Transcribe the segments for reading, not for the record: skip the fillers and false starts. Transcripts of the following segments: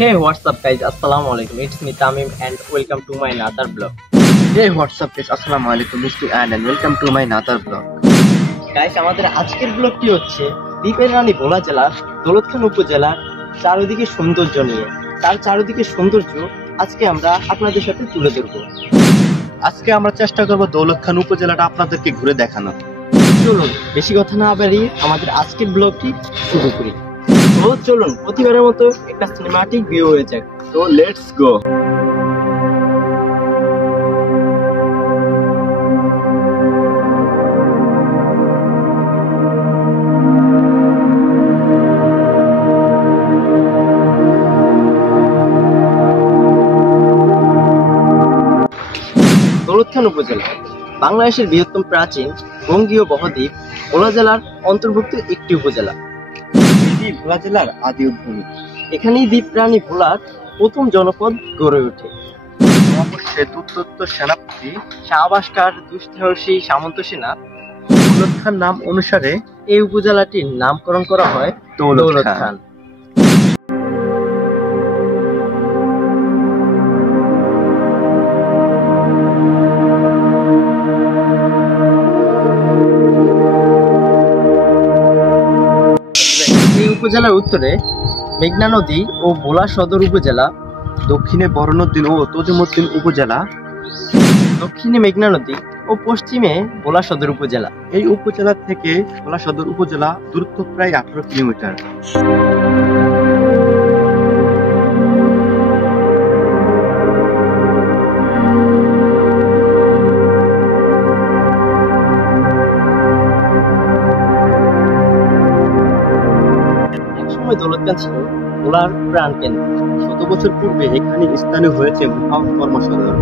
Hey, what's up guys? Assalamu alaikum. It's me Tamim and welcome to my another vlog. Hey, what's up guys? Assalamu alaikum. It's me and welcome to my another vlog. Guys, আমাদের আজকের ব্লগটি হচ্ছে দ্বীপের রানী ভোলা জেলার দৌলতখান উপজেলার চারিদিকে সৌন্দর্য নিয়ে। তার চারিদিকে সৌন্দর্য আজকে আমরা আপনাদের সাথে তুলে ধরব। আজকে আমরা চেষ্টা করব দৌলতখান উপজেলাটা আপনাদেরকে ঘুরে দেখানো। চলুন বেশি কথা না বাড়িয়ে আমাদের আজকের ব্লগটি শুরু করি। তো চলুন প্রতিবারের মতো একটা সিনেমাটিক ভিউ হয়ে যাক। তো লেটস গো। দৌলতখান উপজেলা বাংলাদেশের বৃহত্তম প্রাচীন বঙ্গীয় বহদ্বীপ ভোলা জেলার অন্তর্ভুক্ত একটি উপজেলা। এটি ভোলা জেলার আদি উদ্ভূমি। এখানেই দ্বীপ রানী ভোলার প্রথম জনপদ গড়ে ওঠে। সেতুতত্ত্ব সেনাপতি শাহবাজকার দুঃসাহসী সামন্ত সেনা দৌলত খান নাম অনুসারে এই উপজেলাটির নামকরণ করা হয় দৌলত খান। এই উপজেলার উত্তরে মেঘনা নদী ও ভোলা সদর উপজেলা, দক্ষিণে বরনউদ্দিন ও তজুমউদ্দিন উপজেলা, দক্ষিণে মেঘনা নদী ও পশ্চিমে ভোলা সদর উপজেলা। এই উপজেলা থেকে ভোলা সদর উপজেলা দূরত্ব প্রায় 18 কিলোমিটার। একসময় দৌলতখান ছিল ভোলার প্রাণ কেন্দ্র। 100 বছর পূর্বে এখানে স্থানীয় হয়েছে মহা কর্মসদর।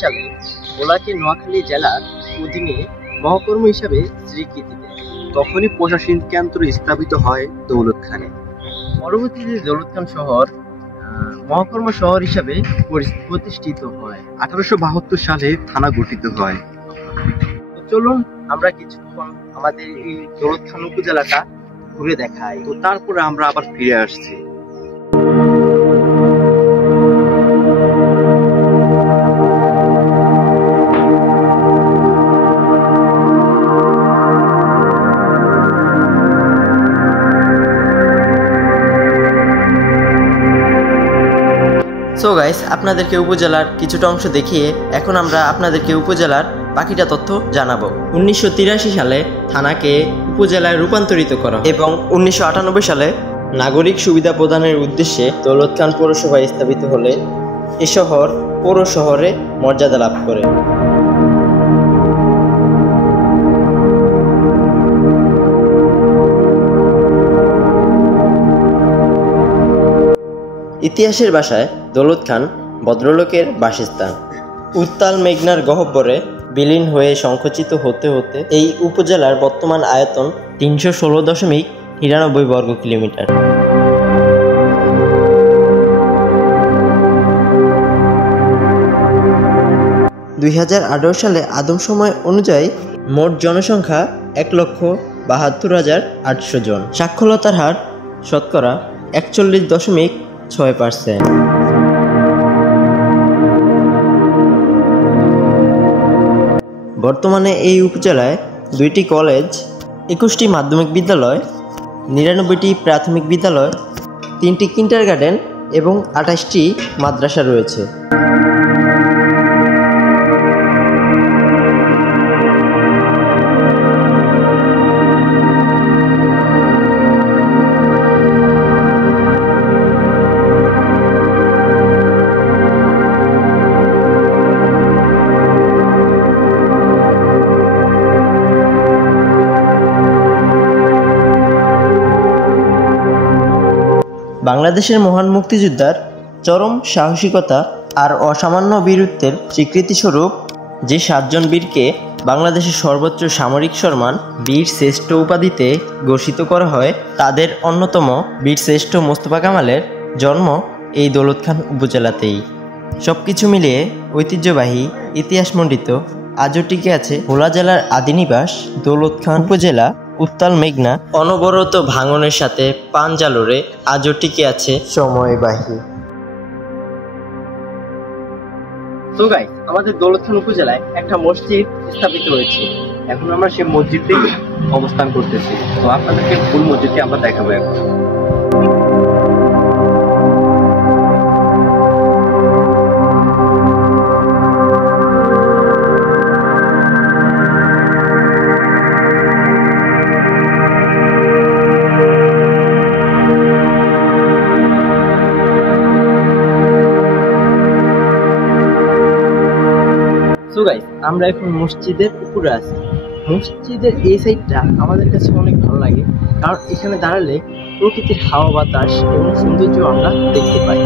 সালে ভোলাকে নোয়াখালী জেলার অধীনে মহকর্ম হিসাবে স্বীকৃতি দেয়। তখনই প্রশাসনিক কেন্দ্র স্থাপিত হয় দৌলতখানে। পরবর্তীতে দৌলতখান শহর মহকর্ম শহর হিসাবে প্রতিষ্ঠিত হয়। 1872 সালে থানা গঠিত হয়। তো চলুন আমরা কিছুক্ষণ আমাদের এই দৌলতখান উপজেলাটা ঘুরে দেখাই। তো তারপরে আমরা আবার ফিরে আসছি। সো গাইস, আপনাদেরকে উপজেলার কিছুটা অংশ দেখিয়ে এখন আমরা আপনাদেরকে উপজেলার বাকিটা তথ্য জানাবো। 1983 সালে থানাকে উপজেলায় রূপান্তরিত করা হয় এবং 1998 সালে নাগরিক সুবিধা প্রদানের উদ্দেশ্যে দৌলতখান পৌরসভা স্থাপিত হলে এ শহর পৌর শহরে মর্যাদা লাভ করে। ইতিহাসের ভাষায় দৌলতখান ভদ্রলোকের বাসস্থান। উত্তাল মেঘনার গহ্বরে বিলীন হয়ে সংকুচিত হতে হতে এই উপজেলার বর্তমান আয়তন 316.93 বর্গ কিলোমিটার। সালে আদমসময় অনুযায়ী মোট জনসংখ্যা 1,72,800 জন। সাক্ষরতার হার শতকরা 41.6%। বর্তমানে এই উপজেলায় 2টি কলেজ, 21টি মাধ্যমিক বিদ্যালয়, 99টি প্রাথমিক বিদ্যালয়, 3টি কিন্ডারগার্টেন এবং 28টি মাদ্রাসা রয়েছে। বাংলাদেশের মহান মুক্তিযোদ্ধার চরম সাহসিকতা আর অসামান্য বীরত্বের স্বীকৃতিস্বরূপ যে 7 জন বীরকে বাংলাদেশের সর্বোচ্চ সামরিক সম্মান বীর শ্রেষ্ঠ উপাধিতে ঘোষিত করা হয়, তাদের অন্যতম বীর শ্রেষ্ঠ মোস্তফা কামালের জন্ম এই দৌলতখান উপজেলাতেই। সবকিছু মিলিয়ে ঐতিহ্যবাহী ইতিহাসমণ্ডিত আজও টিকে আছে ভোলা জেলার আদিনিবাস দৌলতখান উপজেলা উত্তাল মেঘনা অনবরত ভাঙনের সাথে পাঞ্জা লড়ে আজও টিকে আছে সময়বাহী। তো গাইস, আমাদের দৌলতখান উপজেলায় একটা মসজিদ স্থাপিত হয়েছে। এখন আমরা সেই মসজিদতেই অবস্থান করতেছি। তো আপনাদেরকে ফুল মসজিদটি আমরা দেখাবো এখন। সো গাইস, আমরা এখন মসজিদের উপরে আছি। মসজিদের এই সাইডটা আমাদের কাছে অনেক ভালো লাগে, কারণ এখানে দাঁড়ালে প্রকৃতির হাওয়া বাতাস এবং সৌন্দর্য আমরা দেখতে পাই।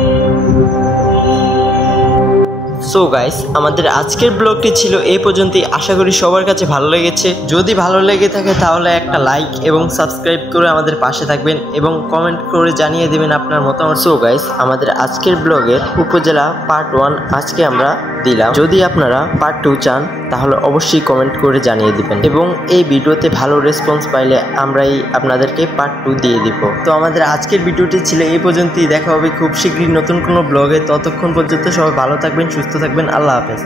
সো গাইস, আমাদের আজকের ব্লগটি ছিল এই পর্যন্তই। আশা করি সবার কাছে ভালো লেগেছে। যদি ভালো লেগে থাকে তাহলে একটা লাইক এবং সাবস্ক্রাইব করে আমাদের পাশে থাকবেন এবং কমেন্ট করে জানিয়ে দেবেন আপনার মতামত। সো গাইস, আমাদের আজকের ব্লগের উপজেলা পার্ট 1 আজকে আমরা দিলাম। যদি আপনারা পার্ট 2 চান তাহলে অবশ্যই কমেন্ট করে জানিয়ে দিবেন এবং এই ভিডিওতে ভালো রেসপন্স পাইলে আমরাই আপনাদেরকে পার্ট 2 দিয়ে দিব। তো আমাদের আজকের ভিডিওটি ছিল এই পর্যন্তই। দেখা হবে খুব শীঘ্রই নতুন কোনো ব্লগে। ততক্ষণ পর্যন্ত সবাই ভালো থাকবেন, সুস্থ থাকবেন। আল্লাহ হাফেজ।